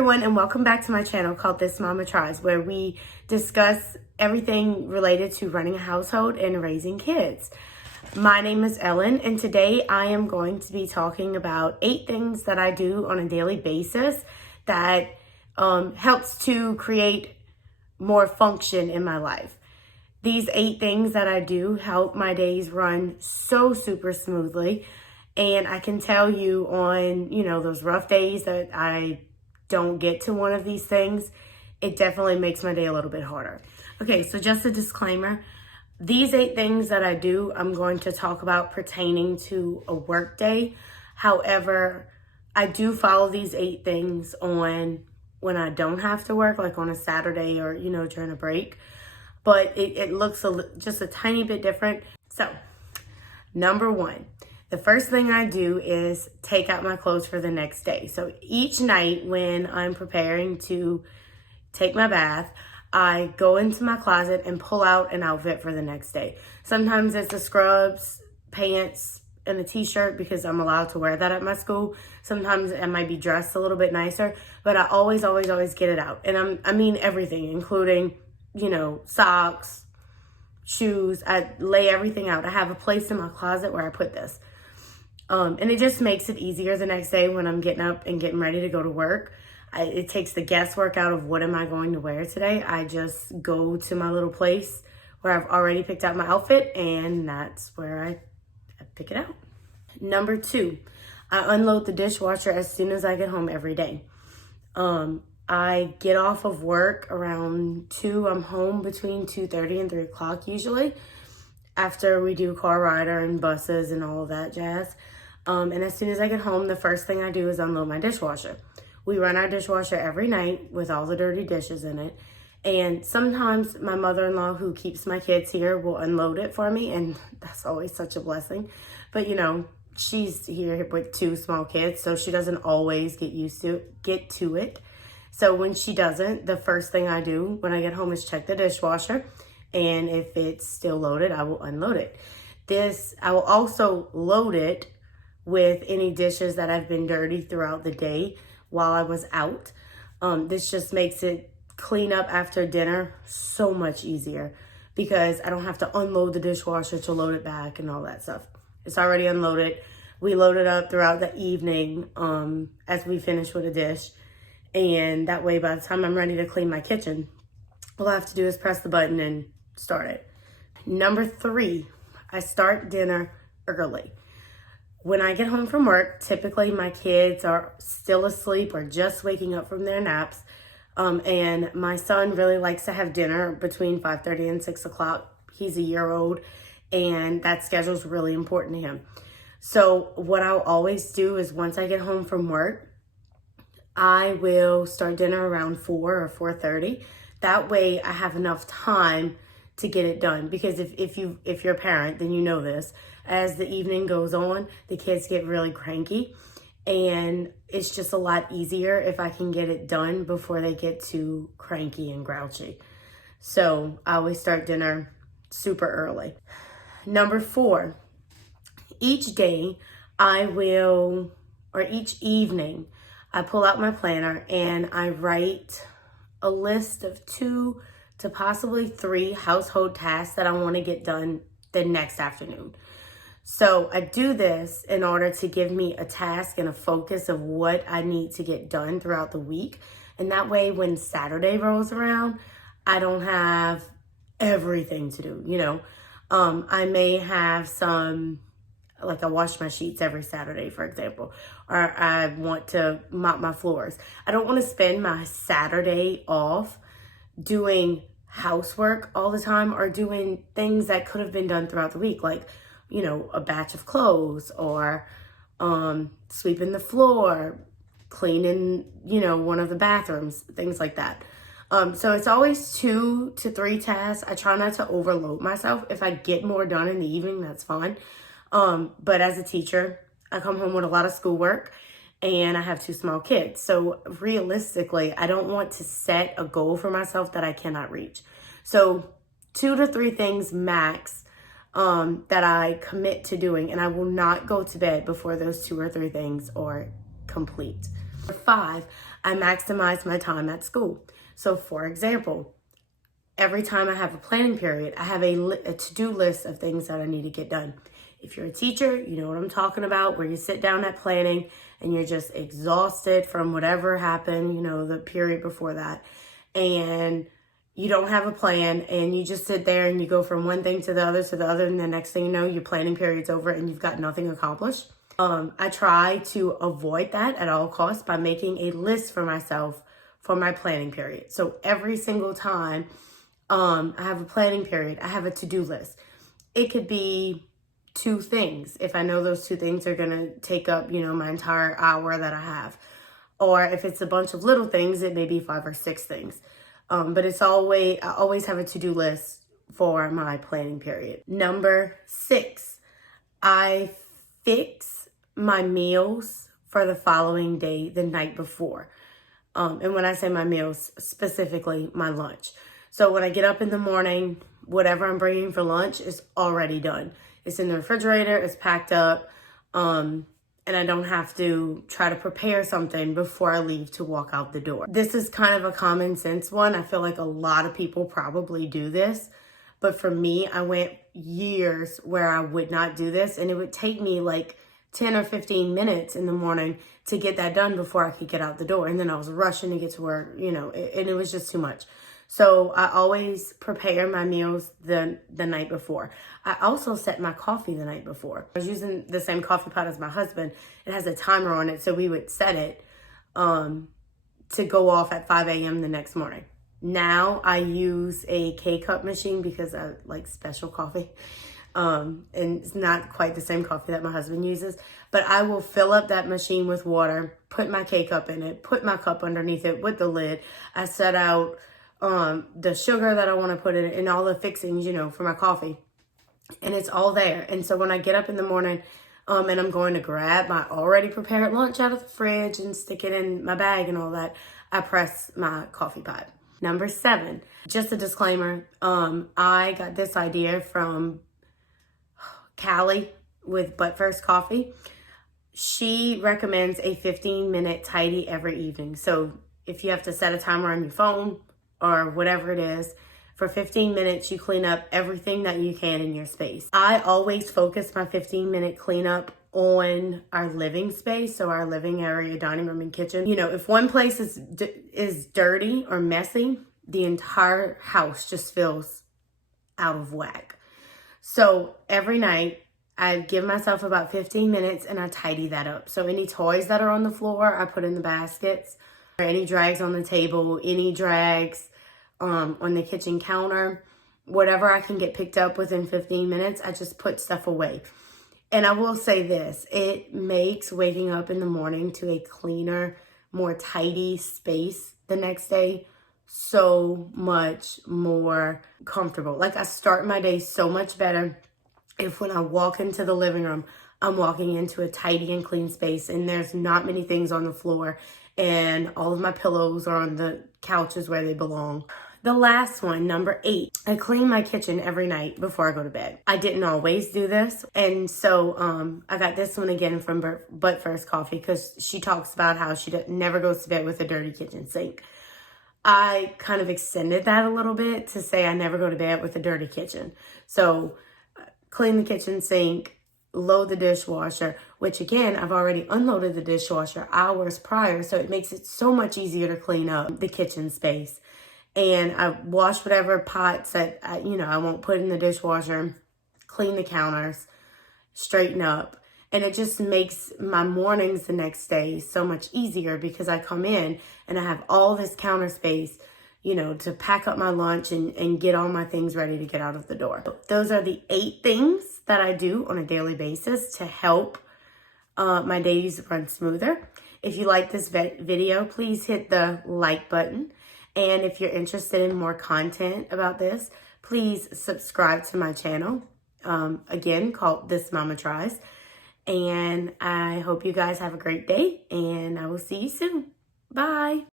everyone, and welcome back to my channel called This Mama Tries, where we discuss everything related to running a household and raising kids. My name is Ellen, and today I am going to be talking about 8 things that I do on a daily basis that helps to create more function in my life. These 8 things that I do help my days run so super smoothly. And I can tell you on, those rough days that I don't get to one of these things, it definitely makes my day a little bit harder. Okay, so just a disclaimer. These 8 things that I do, I'm going to talk about pertaining to a work day. However, I do follow these 8 things on when I don't have to work, like on a Saturday or, during a break. But it looks just a tiny bit different. So, number 1. The first thing I do is take out my clothes for the next day. So each night when I'm preparing to take my bath, I go into my closet and pull out an outfit for the next day. Sometimes it's the scrubs, pants, and a t-shirt because I'm allowed to wear that at my school. Sometimes I might be dressed a little bit nicer, but I always get it out. And I mean everything, including, socks, shoes. I lay everything out. I have a place in my closet where I put this. And it just makes it easier the next day when I'm getting up and getting ready to go to work. It takes the guesswork out of what am I going to wear today. I just go to my little place where I've already picked out my outfit, and that's where I pick it out. Number 2, I unload the dishwasher as soon as I get home every day. I get off of work around 2. I'm home between 2:30 and 3 o'clock usually, after we do car rider and buses and all of that jazz. And as soon as I get home, the first thing I do is unload my dishwasher. We run our dishwasher every night with all the dirty dishes in it. And sometimes my mother-in-law, who keeps my kids here, will unload it for me. And that's always such a blessing. But, she's here with 2 small kids, so she doesn't always get to it. So when she doesn't, the first thing I do when I get home is check the dishwasher. And if it's still loaded, I will unload it. I will also load it with any dishes that have been dirty throughout the day while I was out. This just makes it clean up after dinner so much easier because I don't have to unload the dishwasher to load it back and all that stuff. It's already unloaded. We load it up throughout the evening as we finish with a dish. And that way, by the time I'm ready to clean my kitchen, all I have to do is press the button and start it. Number 3, I start dinner early. When I get home from work, typically my kids are still asleep or just waking up from their naps. And my son really likes to have dinner between 5:30 and 6 o'clock. He's a year old, and that schedule is really important to him. So what I'll always do is once I get home from work, I will start dinner around 4 or 4:30. That way I have enough time to get it done. Because if you're a parent, then you know this. As the evening goes on, the kids get really cranky. And it's just a lot easier if I can get it done before they get too cranky and grouchy. So I always start dinner super early. Number 4, each day each evening, I pull out my planner and I write a list of 2 to possibly 3 household tasks that I want to get done the next afternoon. So I do this in order to give me a task and a focus of what I need to get done throughout the week. And that way, when Saturday rolls around, I don't have everything to do, I may have some, like I wash my sheets every Saturday, for example, or I want to mop my floors. I don't want to spend my Saturday off doing housework all the time or doing things that could have been done throughout the week, like, a batch of clothes or sweeping the floor, cleaning, one of the bathrooms, things like that. So it's always 2 to 3 tasks. I try not to overload myself. If I get more done in the evening, that's fine. But as a teacher, I come home with a lot of schoolwork and I have 2 small kids. So realistically, I don't want to set a goal for myself that I cannot reach. So 2 to 3 things max that I commit to doing, and I will not go to bed before those 2 or 3 things are complete. Number 5, I maximize my time at school. So for example, every time I have a planning period, I have a to-do list of things that I need to get done. If you're a teacher, you know what I'm talking about, where you sit down at planning and you're just exhausted from whatever happened, you know, the period before that. And you don't have a plan and you just sit there and you go from one thing to the other, and the next thing you know, your planning period's over and you've got nothing accomplished. I try to avoid that at all costs by making a list for myself for my planning period. So every single time I have a planning period, I have a to-do list. It could be 2 things if I know those 2 things are going to take up, you know, my entire hour that I have. Or if it's a bunch of little things, it may be 5 or 6 things. But I always have a to-do list for my planning period. Number 6, I fix my meals for the following day the night before. And when I say my meals, specifically my lunch. So when I get up in the morning, whatever I'm bringing for lunch is already done. It's in the refrigerator, it's packed up, and I don't have to try to prepare something before I leave to walk out the door. This is kind of a common sense one. I feel like a lot of people probably do this, but for me, I went years where I would not do this, and it would take me like 10 or 15 minutes in the morning to get that done before I could get out the door. And then I was rushing to get to work, you know, and it was just too much. So I always prepare my meals the night before. I also set my coffee the night before. I was using the same coffee pot as my husband. It has a timer on it, so we would set it to go off at 5 a.m. the next morning. Now I use a K-cup machine because I like special coffee. And it's not quite the same coffee that my husband uses, but I will fill up that machine with water, put my K-cup in it, put my cup underneath it with the lid. I set out the sugar that I want to put in it and all the fixings, you know, for my coffee. And it's all there. And so when I get up in the morning and I'm going to grab my already prepared lunch out of the fridge and stick it in my bag and all that, I press my coffee pot. Number 7, just a disclaimer. I got this idea from Callie with But First Coffee. She recommends a 15-minute tidy every evening. So if you have to set a timer on your phone or whatever it is, for 15 minutes, you clean up everything that you can in your space. I always focus my 15-minute cleanup on our living space, so our living area, dining room, and kitchen. You know, if one place is dirty or messy, the entire house just feels out of whack. So every night, I give myself about 15 minutes and I tidy that up. So any toys that are on the floor, I put in the baskets. Or any drags on the table, any drags on the kitchen counter, whatever I can get picked up within 15 minutes, I just put stuff away. And I will say this, it makes waking up in the morning to a cleaner, more tidy space the next day so much more comfortable. Like I start my day so much better if when I walk into the living room, I'm walking into a tidy and clean space and there's not many things on the floor and all of my pillows are on the couches where they belong. The last one, number 8, I clean my kitchen every night before I go to bed. I didn't always do this. And so I got this one again from But First Coffee because she talks about how she never goes to bed with a dirty kitchen sink. I kind of extended that a little bit to say I never go to bed with a dirty kitchen. So clean the kitchen sink, load the dishwasher, which again, I've already unloaded the dishwasher hours prior. So it makes it so much easier to clean up the kitchen space. And I wash whatever pots that I won't put in the dishwasher, clean the counters, straighten up. And it just makes my mornings the next day so much easier because I come in and I have all this counter space, you know, to pack up my lunch and get all my things ready to get out of the door. Those are the 8 things that I do on a daily basis to help my days run smoother. If you like this video, please hit the like button. And if you're interested in more content about this, please subscribe to my channel, again, called This Mama Tries. And I hope you guys have a great day, and I will see you soon. Bye.